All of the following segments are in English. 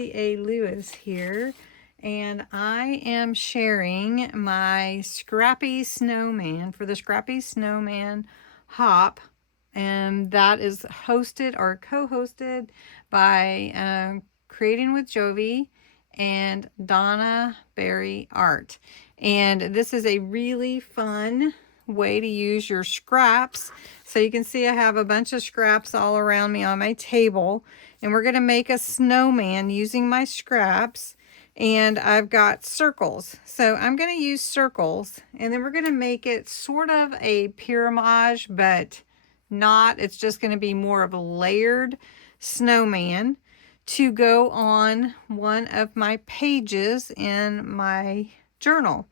Cindy A. Lewis here, and I am sharing my Scrappy Snowman for the Scrappy Snowman Hop, and that is hosted or co-hosted by Creating with Jovi and Donna Berry Art. And this is a really fun way to use your scraps. So you can see I have a bunch of scraps all around me on my table, and we're going to make a snowman using my scraps. And I've got circles, so I'm going to use circles, and then we're going to make it sort of a pyramid, but not. It's just going to be more of a layered snowman to go on one of my pages in my journal.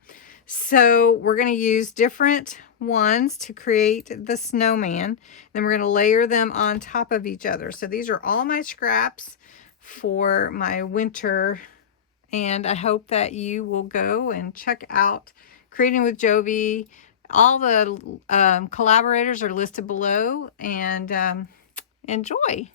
So we're going to use different ones to create the snowman. Then we're going to layer them on top of each other. So these are all my scraps for my winter, and I hope that you will go and check out Creating with Jovi. All the collaborators are listed below, and enjoy.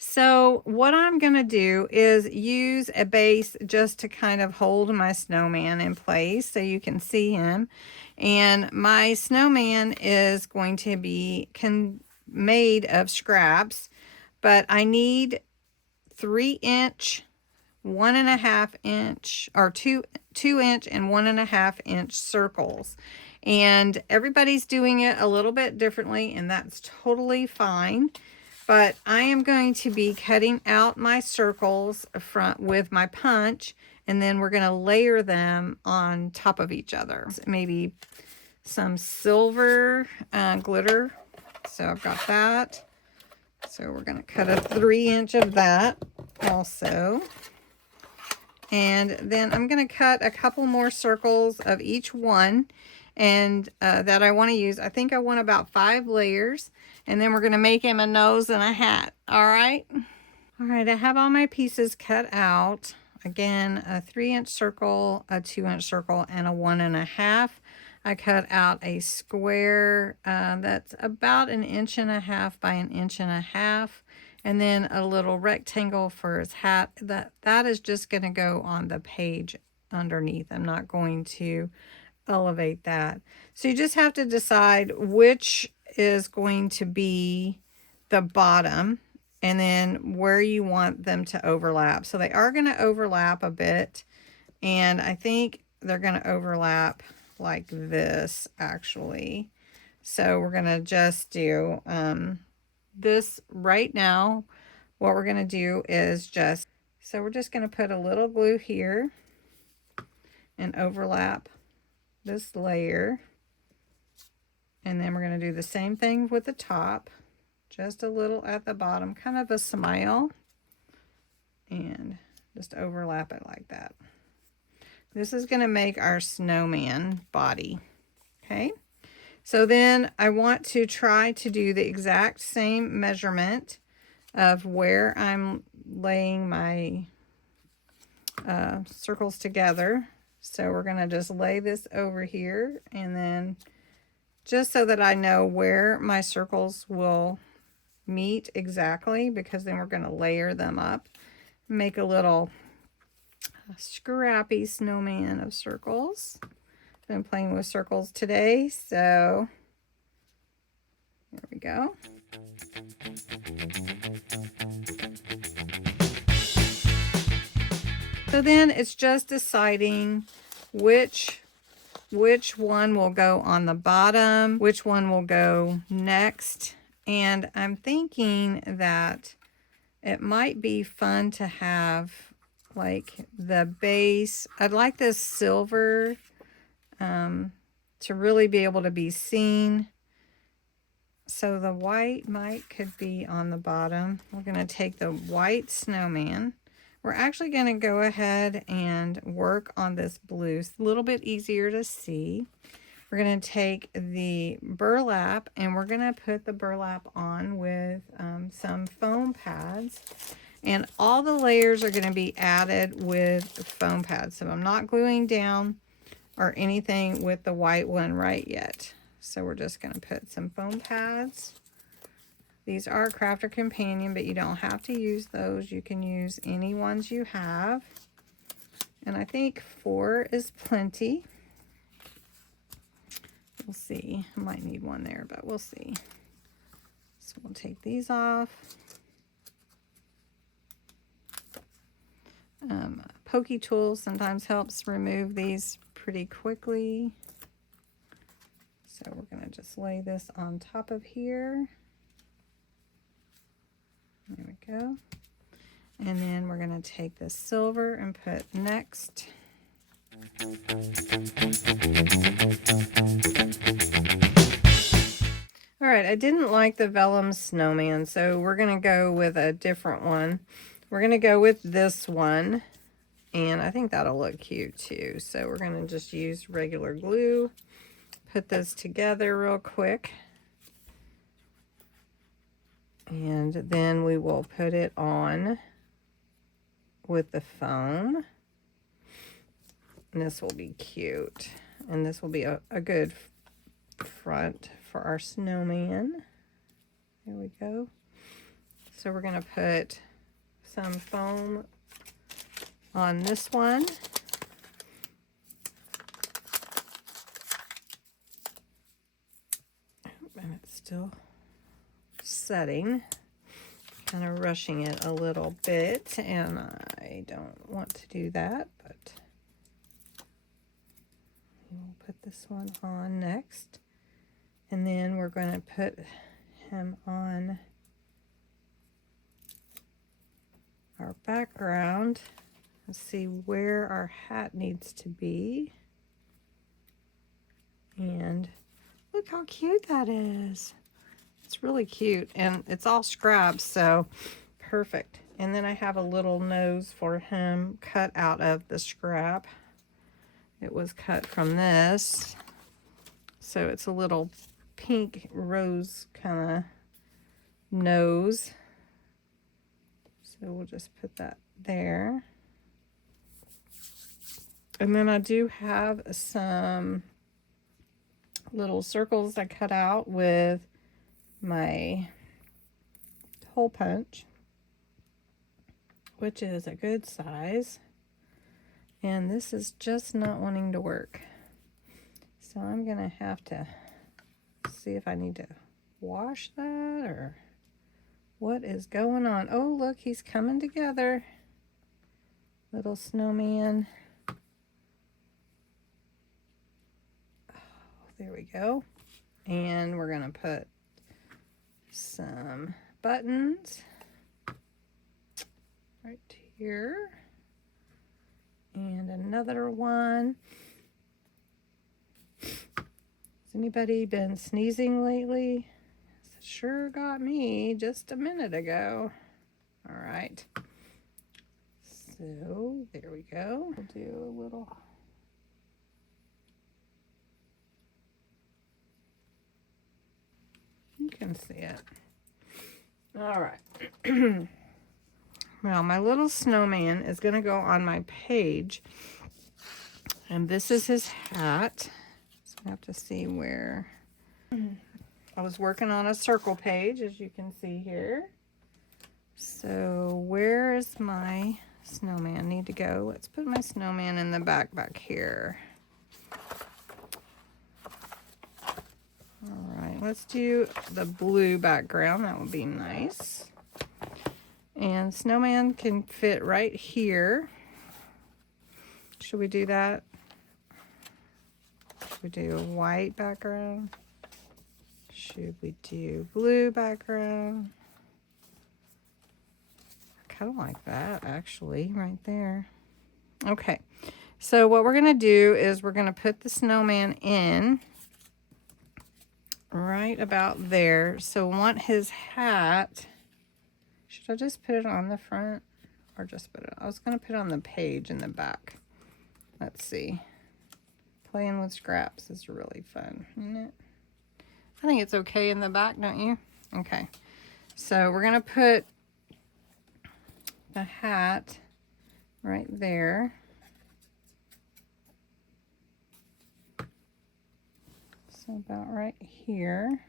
So what I'm going to do is use a base just to kind of hold my snowman in place so you can see him. And my snowman is going to be made of scraps, but I need 3-inch, 1.5 inch, or 2-inch and 1.5 inch circles. And everybody's doing it a little bit differently, and that's totally fine. But I am going to be cutting out my circles with my punch, and then we're going to layer them on top of each other. Maybe some silver glitter. So I've got that. So we're going to cut a 3-inch of that also. And then I'm going to cut a couple more circles of each one, and that I want to use. I think I want about 5 layers. And then we're going to make him a nose and a hat. All right. All right. I have all my pieces cut out. Again, a 3-inch circle, a 2-inch circle, and a 1.5. I cut out a square that's about 1.5 inches by 1.5 inches. And then a little rectangle for his hat. That is just going to go on the page underneath. I'm not going to elevate that. So you just have to decide which is going to be the bottom, and then where you want them to overlap. So they are going to overlap a bit, and I think they're going to overlap like this actually. So we're going to just do this right now. What we're going to do is so we're just going to put a little glue here and overlap this layer. And then we're going to do the same thing with the top, just a little at the bottom, kind of a smile, and just overlap it like that. This is going to make our snowman body. Okay, so then I want to try to do the exact same measurement of where I'm laying my circles together. So we're going to just lay this over here, and then just so that I know where my circles will meet exactly, because then we're going to layer them up, make a little scrappy snowman of circles. Been playing with circles today, so here we go. So then it's just deciding which one will go on the bottom, which one will go next. And I'm thinking that it might be fun to have like the base. I'd like this silver to really be able to be seen. So the white could be on the bottom. We're going to take the white snowman. We're actually going to go ahead and work on this blue. It's a little bit easier to see. We're going to take the burlap, and we're going to put the burlap on with some foam pads. And all the layers are going to be added with foam pads. So I'm not gluing down or anything with the white one right yet. So we're just going to put some foam pads. These are Crafter Companion, but you don't have to use those. You can use any ones you have. And I think 4 is plenty. We'll see. I might need one there, but we'll see. So we'll take these off. Pokey tool sometimes helps remove these pretty quickly. So we're going to just lay this on top of here. There we go. And then we're going to take this silver and put next. All right, I didn't like the vellum snowman, so we're going to go with a different one. We're going to go with this one, and I think that'll look cute too. So we're going to just use regular glue, put this together real quick, and then we will put it on with the foam. And this will be cute, and this will be a good front for our snowman. There we go. So we're going to put some foam on this one. And it's still setting. Kind of rushing it a little bit, and I don't want to do that, but we'll put this one on next. And then we're going to put him on our background. Let's see where our hat needs to be. And look how cute that is. It's really cute, and it's all scraps, so perfect. And then I have a little nose for him cut out of the scrap. It was cut from this, so it's a little pink rose kind of nose. So we'll just put that there. And then I do have some little circles I cut out with my hole punch, which is a good size, and this is just not wanting to work, so I'm gonna have to see if I need to wash that or what is going on. Oh, look, he's coming together, little snowman. Oh, there we go. And we're gonna put some buttons right here, and another one. Has anybody been sneezing lately? It sure got me just a minute ago. All right, so there we go. We'll do a little. You can see it. All right. Well, my little snowman is going to go on my page. And this is his hat. So I have to see where. I was working on a circle page, as you can see here. So where is my snowman need to go? Let's put my snowman in the back here. All right, let's do the blue background. That would be nice. And snowman can fit right here. Should we do that? Should we do a white background? Should we do blue background? I kind of like that, actually, right there. Okay, so what we're going to do is we're going to put the snowman in right about there. So I want his hat. Should I just put it on the front or just put it? I was going to put it on the page in the back. Let's see. Playing with scraps is really fun, isn't it? I think it's okay in the back, don't you? Okay. So we're going to put the hat right there. So about right here.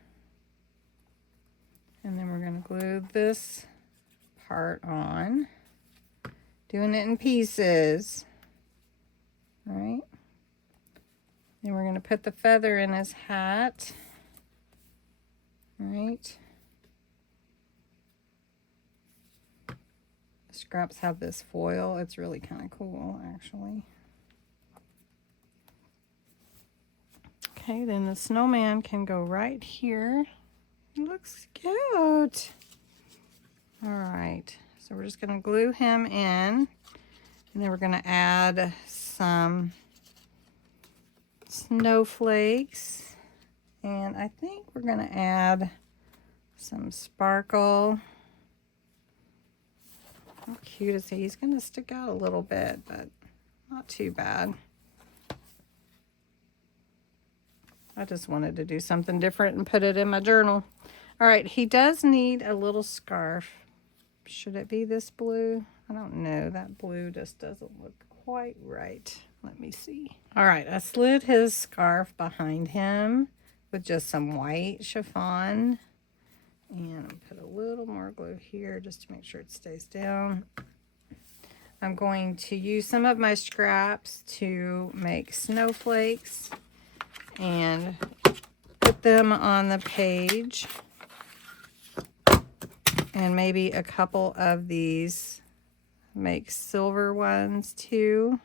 And then we're going to glue this part on, doing it in pieces. All right. Then we're going to put the feather in his hat. All right. The scraps have this foil. It's really kind of cool, actually. Okay, then the snowman can go right here. He looks cute. All right, so we're just going to glue him in, and then we're going to add some snowflakes, and I think we're going to add some sparkle. How cute is he? He's going to stick out a little bit, but not too bad. I just wanted to do something different and put it in my journal. All right, he does need a little scarf. Should it be this blue? I don't know. That blue just doesn't look quite right. Let me see. All right, I slid his scarf behind him with just some white chiffon. And I'll put a little more glue here just to make sure it stays down. I'm going to use some of my scraps to make snowflakes and put them on the page. And maybe a couple of these make silver ones too.